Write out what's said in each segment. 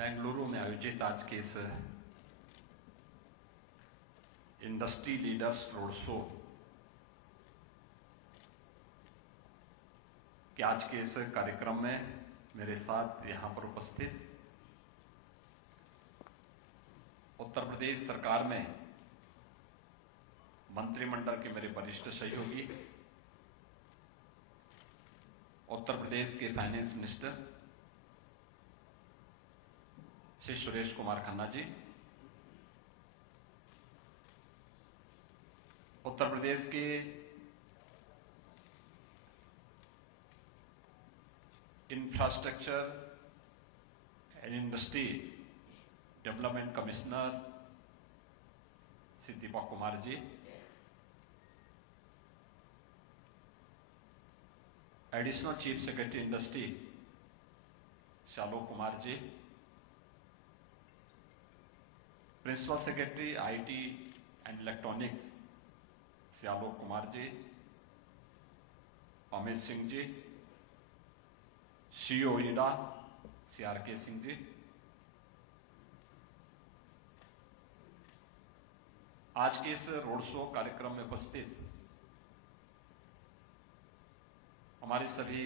बेंगलुरु में आयोजित आज के इस इंडस्ट्री लीडर्स रोड शो के आज के इस कार्यक्रम में मेरे साथ यहां पर उपस्थित उत्तर प्रदेश सरकार में मंत्रिमंडल के मेरे वरिष्ठ सहयोगी, उत्तर प्रदेश के फाइनेंस मिनिस्टर श्री सुरेश कुमार खन्ना जी, उत्तर प्रदेश के infrastructure and industry development commissioner Shri Deepak Kumar ji, additional chief secretary industry Shri Alok Kumar ji, principal secretary IT and electronics Shri Alok Kumar ji, Amit Singh ji, CEO YEIDA Shri R K. Singh ji, आज के इस रोड शो कार्यक्रम में उपस्थित हमारे सभी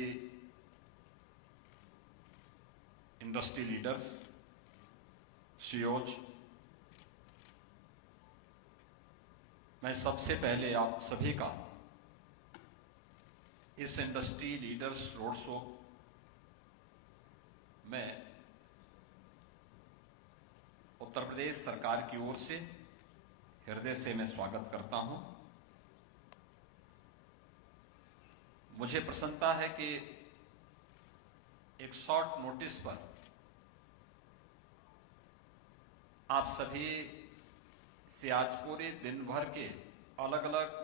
इंडस्ट्री लीडर्स, सीईओज, मैं सबसे पहले आप सभी का इस इंडस्ट्री लीडर्स रोड शो में उत्तर प्रदेश सरकार की ओर से हृदय से मैं स्वागत करता हूं। मुझे प्रसन्नता है कि एक शॉर्ट नोटिस पर आप सभी से आज पूरे दिन भर के अलग अलग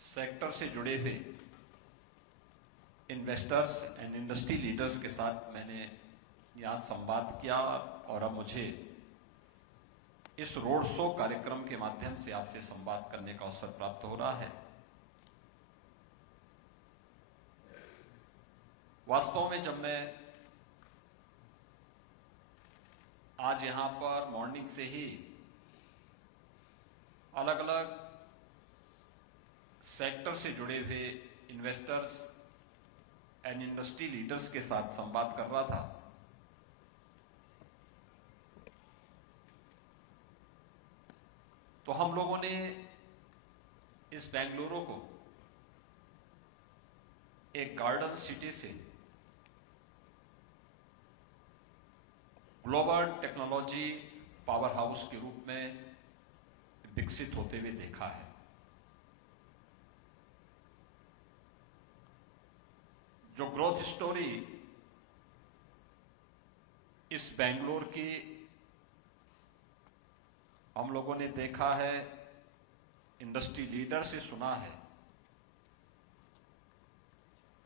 सेक्टर से जुड़े हुए इन्वेस्टर्स एंड इंडस्ट्री लीडर्स के साथ मैंने यहाँ संवाद किया और अब मुझे इस रोड शो कार्यक्रम के माध्यम से आपसे संवाद करने का अवसर प्राप्त हो रहा है। वास्तव में जब मैं आज यहां पर मॉर्निंग से ही अलग अलग सेक्टर से जुड़े हुए इन्वेस्टर्स एंड इंडस्ट्री लीडर्स के साथ संवाद कर रहा था, तो हम लोगों ने इस बेंगलुरु को एक गार्डन सिटी से ग्लोबल टेक्नोलॉजी पावर हाउस के रूप में विकसित होते हुए देखा है। जो ग्रोथ स्टोरी इस बेंगलुरु की हम लोगों ने देखा है, इंडस्ट्री लीडर से सुना है,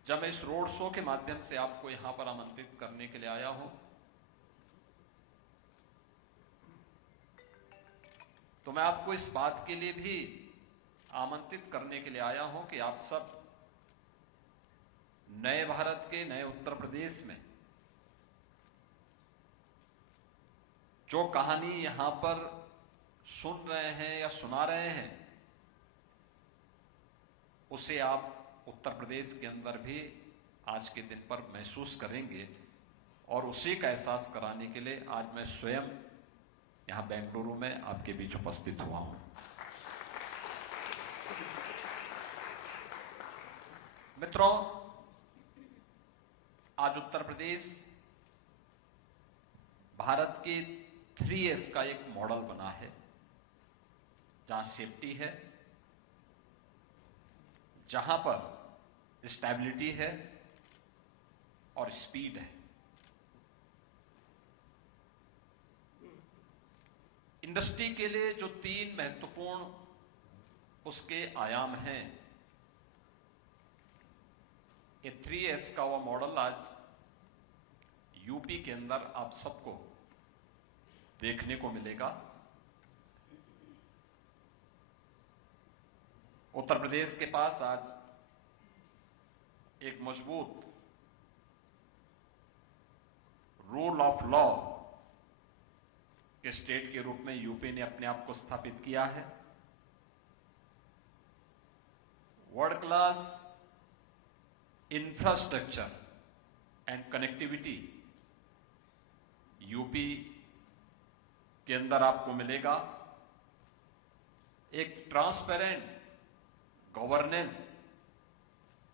जब मैं इस रोड शो के माध्यम से आपको यहां पर आमंत्रित करने के लिए आया हूं, तो मैं आपको इस बात के लिए भी आमंत्रित करने के लिए आया हूं कि आप सब नए भारत के, नए उत्तर प्रदेश में जो कहानी यहां पर सुन रहे हैं या सुना रहे हैं, उसे आप उत्तर प्रदेश के अंदर भी आज के दिन पर महसूस करेंगे। और उसी का एहसास कराने के लिए आज मैं स्वयं यहां बेंगलुरु में आपके बीच उपस्थित हुआ हूं। मित्रों, आज उत्तर प्रदेश भारत के 3S का एक मॉडल बना है, जहां सेफ्टी है, जहां पर स्टेबिलिटी है और स्पीड है। इंडस्ट्री के लिए जो 3 महत्वपूर्ण उसके आयाम हैं, ये 3S का वो मॉडल आज यूपी के अंदर आप सबको देखने को मिलेगा। उत्तर प्रदेश के पास आज एक मजबूत रूल ऑफ लॉ के स्टेट के रूप में यूपी ने अपने आप को स्थापित किया है। World class infrastructure and connectivity UP के अंदर आपको मिलेगा। एक ट्रांसपेरेंट गवर्नेंस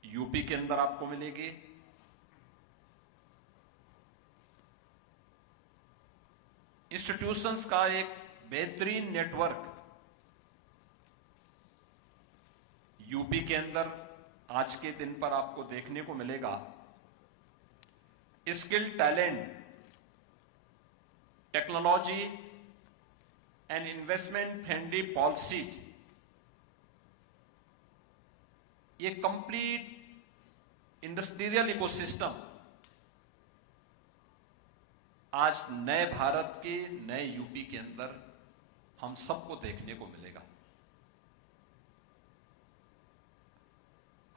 यूपी के अंदर आपको मिलेगी। इंस्टीट्यूशंस का एक बेहतरीन नेटवर्क यूपी के अंदर आज के दिन पर आपको देखने को मिलेगा। Skill, talent, technology and investment friendly policies, ये कंप्लीट इंडस्ट्रियल इकोसिस्टम आज नए भारत के नए यूपी के अंदर हम सबको देखने को मिलेगा।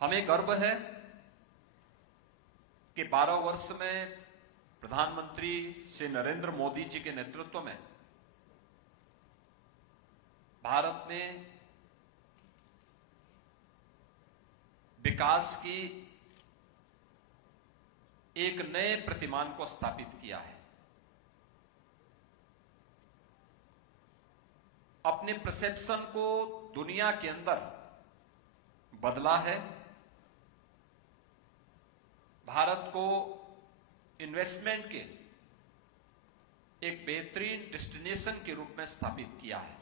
हमें गर्व है कि 12 वर्ष में प्रधानमंत्री श्री नरेंद्र मोदी जी के नेतृत्व में भारत ने विकास की एक नए प्रतिमान को स्थापित किया है। अपने परसेप्शन को दुनिया के अंदर बदला है। भारत को इन्वेस्टमेंट के एक बेहतरीन डेस्टिनेशन के रूप में स्थापित किया है।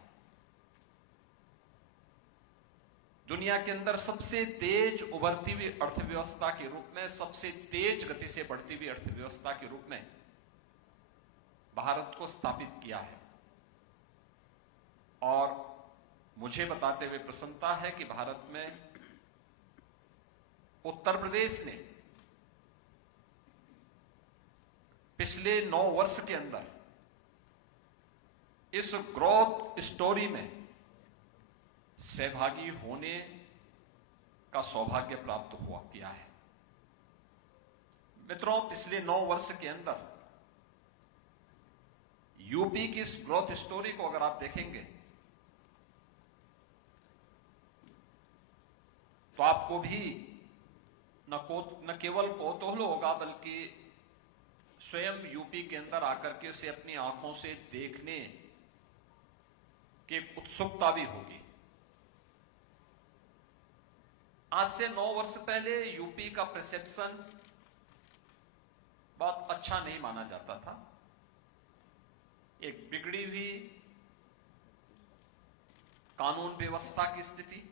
दुनिया के अंदर सबसे तेज उभरती हुई अर्थव्यवस्था के रूप में, सबसे तेज गति से बढ़ती हुई अर्थव्यवस्था के रूप में भारत को स्थापित किया है। और मुझे बताते हुए प्रसन्नता है कि भारत में उत्तर प्रदेश ने पिछले 9 वर्ष के अंदर इस ग्रोथ स्टोरी में सहभागी होने का सौभाग्य प्राप्त हुआ किया है। मित्रों, पिछले 9 वर्ष के अंदर यूपी की इस ग्रोथ स्टोरी को अगर आप देखेंगे तो आपको भी न केवल कौतूहल होगा बल्कि स्वयं यूपी के अंदर आकर के उसे अपनी आंखों से देखने की उत्सुकता भी होगी। आज से 9 वर्ष पहले यूपी का परसेप्शन बहुत अच्छा नहीं माना जाता था। एक बिगड़ी हुई कानून व्यवस्था की स्थिति,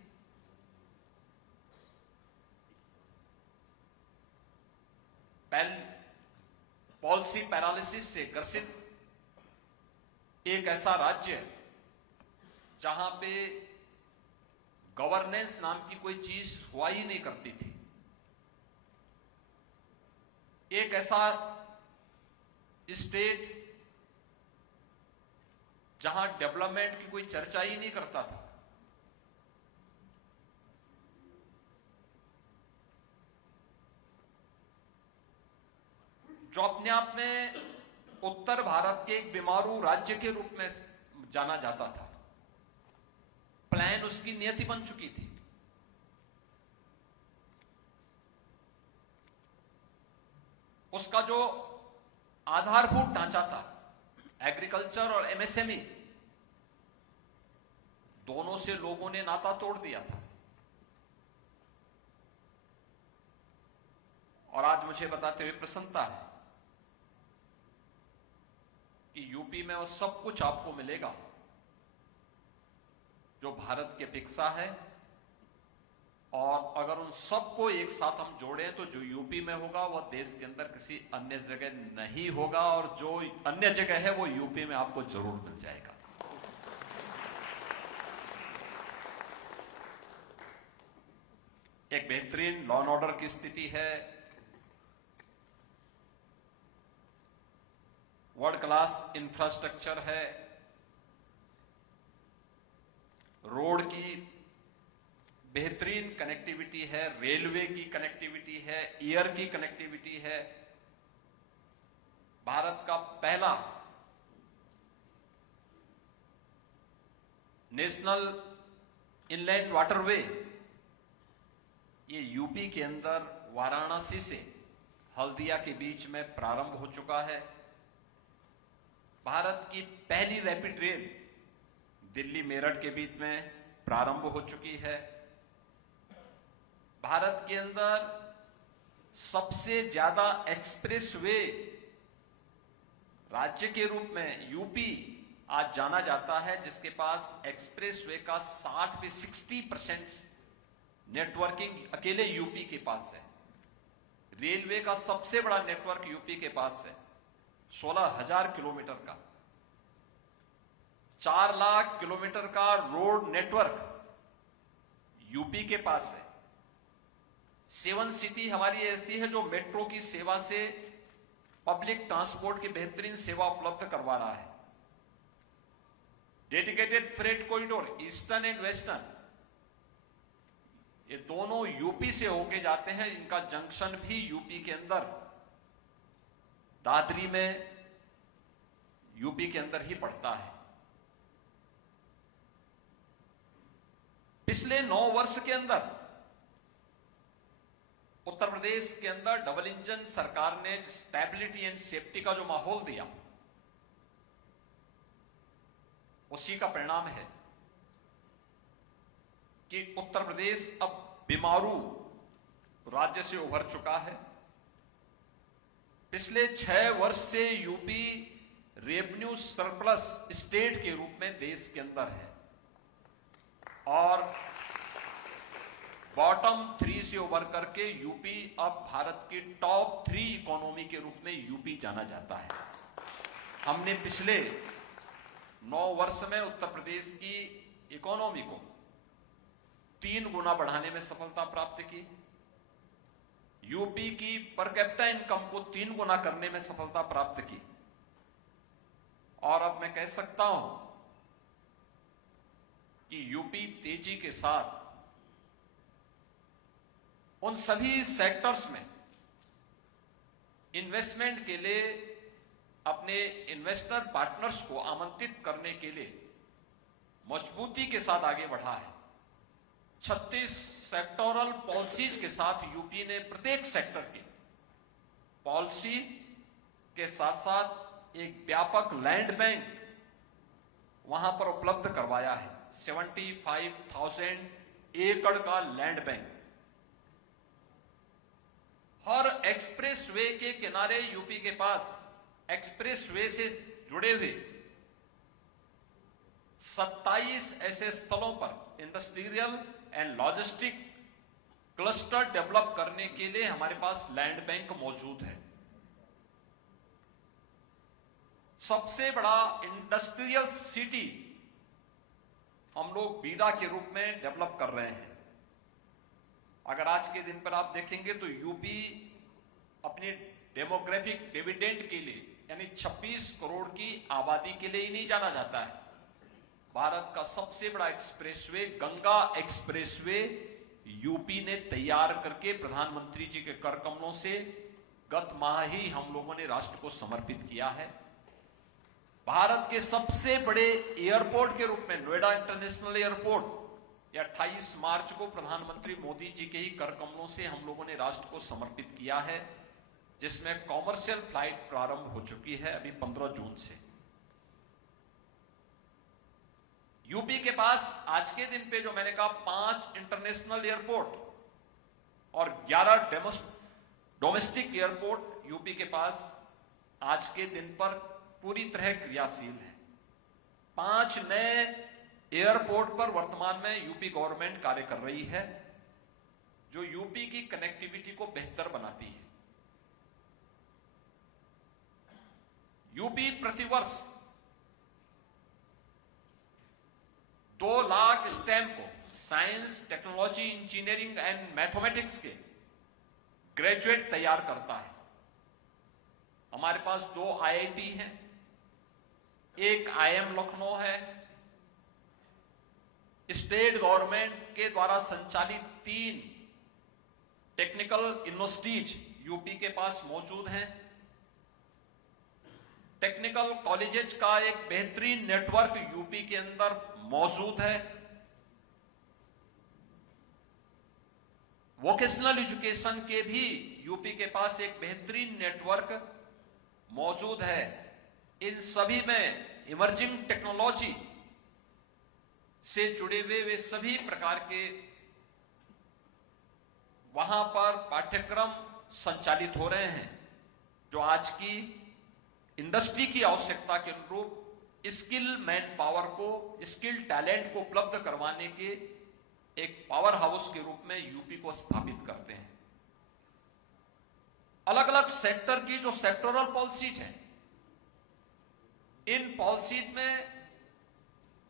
पॉलिसी पैरालिसिस से ग्रसित एक ऐसा राज्य जहां पे गवर्नेंस नाम की कोई चीज हुआ ही नहीं करती थी। एक ऐसा स्टेट जहां डेवलपमेंट की कोई चर्चा ही नहीं करता था। जो अपने आप में उत्तर भारत के एक बीमारू राज्य के रूप में जाना जाता था। प्लान उसकी नियति बन चुकी थी। उसका जो आधारभूत ढांचा था, एग्रीकल्चर और एमएसएमई, दोनों से लोगों ने नाता तोड़ दिया था। और आज मुझे बताते हुए प्रसन्नता है कि यूपी में वो सब कुछ आपको मिलेगा जो भारत की अपेक्षा है। और अगर उन सबको एक साथ हम जोड़ें तो जो यूपी में होगा वह देश के अंदर किसी अन्य जगह नहीं होगा, और जो अन्य जगह है वो यूपी में आपको जरूर मिल जाएगा। एक बेहतरीन लॉ एंड ऑर्डर की स्थिति है, वर्ल्ड क्लास इंफ्रास्ट्रक्चर है, रोड की बेहतरीन कनेक्टिविटी है, रेलवे की कनेक्टिविटी है, एयर की कनेक्टिविटी है, भारत का पहला नेशनल इनलैंड वाटरवे ये यूपी के अंदर वाराणसी से हल्दिया के बीच में प्रारंभ हो चुका है। भारत की पहली रैपिड रेल दिल्ली मेरठ के बीच में प्रारंभ हो चुकी है। भारत के अंदर सबसे ज्यादा एक्सप्रेसवे राज्य के रूप में यूपी आज जाना जाता है, जिसके पास एक्सप्रेसवे का 60% नेटवर्किंग अकेले यूपी के पास है। रेलवे का सबसे बड़ा नेटवर्क यूपी के पास है, 16,000 किलोमीटर का। 4 लाख किलोमीटर का रोड नेटवर्क यूपी के पास है। 7 सिटी हमारी ऐसी है जो मेट्रो की सेवा से पब्लिक ट्रांसपोर्ट की बेहतरीन सेवा उपलब्ध करवा रहा है। Dedicated freight corridor eastern and western, ये दोनों यूपी से होके जाते हैं। इनका जंक्शन भी यूपी के अंदर दादरी में यूपी के अंदर ही पड़ता है। पिछले 9 वर्ष के अंदर उत्तर प्रदेश के अंदर डबल इंजन सरकार ने स्टेबिलिटी एंड सेफ्टी का जो माहौल दिया, उसी का परिणाम है कि उत्तर प्रदेश अब बीमारू राज्य से उभर चुका है। पिछले 6 वर्ष से यूपी रेवेन्यू सरप्लस स्टेट के रूप में देश के अंदर है और बॉटम 3 से उभर करके यूपी अब भारत की टॉप 3 इकोनॉमी के रूप में यूपी जाना जाता है। हमने पिछले 9 वर्ष में उत्तर प्रदेश की इकोनॉमी को 3 गुना बढ़ाने में सफलता प्राप्त की, यूपी की पर कैपिटा इनकम को 3 गुना करने में सफलता प्राप्त की और अब मैं कह सकता हूं कि यूपी तेजी के साथ उन सभी सेक्टर्स में इन्वेस्टमेंट के लिए अपने इन्वेस्टर पार्टनर्स को आमंत्रित करने के लिए मजबूती के साथ आगे बढ़ा है। 36 सेक्टोरल पॉलिसीज के साथ यूपी ने प्रत्येक सेक्टर की पॉलिसी के साथ साथ एक व्यापक लैंड बैंक वहां पर उपलब्ध करवाया है। 75,000 एकड़ का लैंड बैंक। हर एक्सप्रेस वे के किनारे यूपी के पास एक्सप्रेस वे से जुड़े हुए 27 ऐसे स्थलों पर industrial and logistic cluster develop करने के लिए हमारे पास लैंड बैंक मौजूद है। सबसे बड़ा इंडस्ट्रियल सिटी हम लोग बीडा के रूप में डेवलप कर रहे हैं। अगर आज के दिन पर आप देखेंगे तो यूपी अपने डेमोग्राफिक डिविडेंड के लिए यानी 26 करोड़ की आबादी के लिए ही नहीं जाना जाता है। भारत का सबसे बड़ा एक्सप्रेसवे गंगा एक्सप्रेसवे यूपी ने तैयार करके प्रधानमंत्री जी के कर कमलों से गत माह ही हम लोगों ने राष्ट्र को समर्पित किया है। भारत के सबसे बड़े एयरपोर्ट के रूप में नोएडा इंटरनेशनल एयरपोर्ट या 28 मार्च को प्रधानमंत्री मोदी जी के ही कर कमलों से हम लोगों ने राष्ट्र को समर्पित किया है, जिसमें कॉमर्शियल फ्लाइट प्रारंभ हो चुकी है अभी 15 जून से। यूपी के पास आज के दिन पे जो मैंने कहा 5 इंटरनेशनल एयरपोर्ट और 11 डोमेस्टिक एयरपोर्ट यूपी के पास आज के दिन पर पूरी तरह क्रियाशील है। 5 नए एयरपोर्ट पर वर्तमान में यूपी गवर्नमेंट कार्य कर रही है, जो यूपी की कनेक्टिविटी को बेहतर बनाती है। यूपी प्रतिवर्ष 2 लाख स्टेम को science, technology, engineering and mathematics के ग्रेजुएट तैयार करता है। हमारे पास 2 आईआईटी हैं, एक आईएम लखनऊ है। स्टेट गवर्नमेंट के द्वारा संचालित 3 टेक्निकल यूनिवर्सिटीज यूपी के पास मौजूद हैं। टेक्निकल कॉलेजेस का एक बेहतरीन नेटवर्क यूपी के अंदर मौजूद है। वोकेशनल एजुकेशन के भी यूपी के पास एक बेहतरीन नेटवर्क मौजूद है। इन सभी में इमर्जिंग टेक्नोलॉजी से जुड़े हुए वे सभी प्रकार के वहां पर पाठ्यक्रम संचालित हो रहे हैं, जो आज की इंडस्ट्री की आवश्यकता के अनुरूप स्किल मैन पावर को, स्किल टैलेंट को उपलब्ध करवाने के एक पावर हाउस के रूप में यूपी को स्थापित करते हैं। अलग अलग सेक्टर की जो सेक्टोरल पॉलिसीज हैं, इन पॉलिसीज में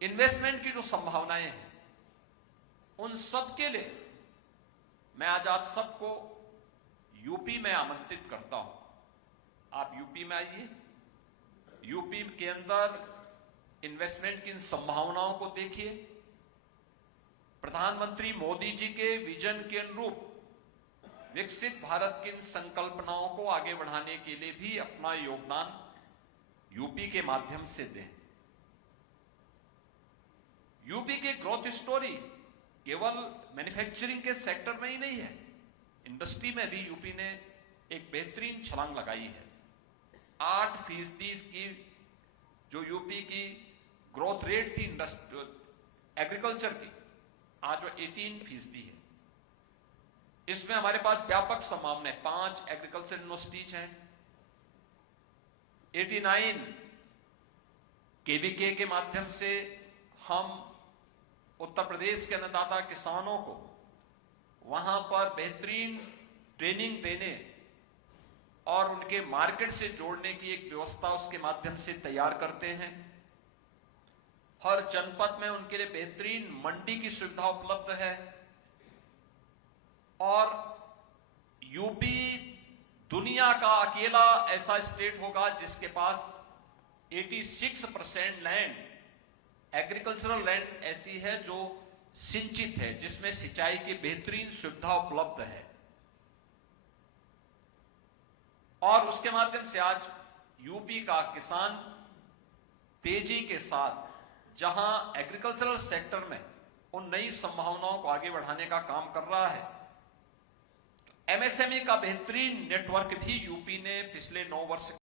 इन्वेस्टमेंट की जो संभावनाएं हैं, उन सब के लिए मैं आज आप सबको यूपी में आमंत्रित करता हूं। आप यूपी में आइए, यूपी के अंदर इन्वेस्टमेंट की इन संभावनाओं को देखिए। प्रधानमंत्री मोदी जी के विजन के अनुरूप विकसित भारत की इन संकल्पनाओं को आगे बढ़ाने के लिए भी अपना योगदान यूपी के माध्यम से दें। यूपी की ग्रोथ स्टोरी केवल मैन्युफैक्चरिंग के सेक्टर में ही नहीं है, इंडस्ट्री में भी यूपी ने एक बेहतरीन छलांग लगाई है। 8% की जो यूपी की ग्रोथ रेट थी एग्रीकल्चर की, आज वो 18% है। इसमें हमारे पास व्यापक संभावनाएं, 5 एग्रीकल्चर यूनिवर्सिटीज हैं, 89 केवीके के माध्यम से हम उत्तर प्रदेश के अन्नदाता किसानों को वहां पर बेहतरीन ट्रेनिंग देने और उनके मार्केट से जोड़ने की एक व्यवस्था उसके माध्यम से तैयार करते हैं। हर जनपद में उनके लिए बेहतरीन मंडी की सुविधा उपलब्ध है। और यूपी दुनिया का अकेला ऐसा स्टेट होगा जिसके पास 86% लैंड, एग्रीकल्चरल लैंड ऐसी है जो सिंचित है, जिसमें सिंचाई की बेहतरीन सुविधा उपलब्ध है। और उसके माध्यम से आज यूपी का किसान तेजी के साथ जहां एग्रीकल्चरल सेक्टर में उन नई संभावनाओं को आगे बढ़ाने का काम कर रहा है, एमएसएमई का बेहतरीन नेटवर्क भी यूपी ने पिछले 9 वर्ष